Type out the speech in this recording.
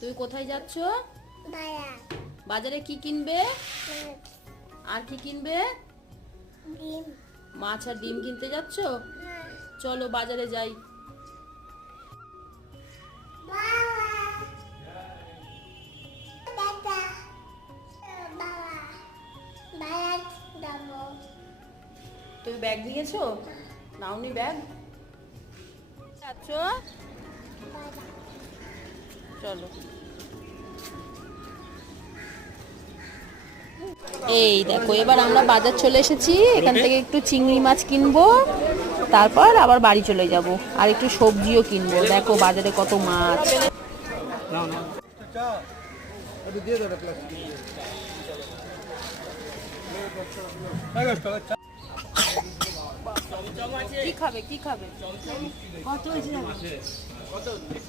তুই কোথায় যাচ্ছ? বাজার। বাজারে কি কিনবে? আর কি কিনবে? ডিম। মাছ আর ডিম কিনতে যাচ্ছ? হ্যাঁ। চলো বাজারে যাই। তুমি ব্যাগ নিয়েছো? নাওনি ব্যাগ? যাচ্ছ? চলো। এই দেখো এবার আমরা বাজার চলে এসেছি। এখান থেকে একটু চিংড়ি মাছ কিনবো, তারপর আবার বাড়ি চলে যাব। আর একটু সবজিও কিনবো। দেখো বাজারে কত মাছ। কি খাবে?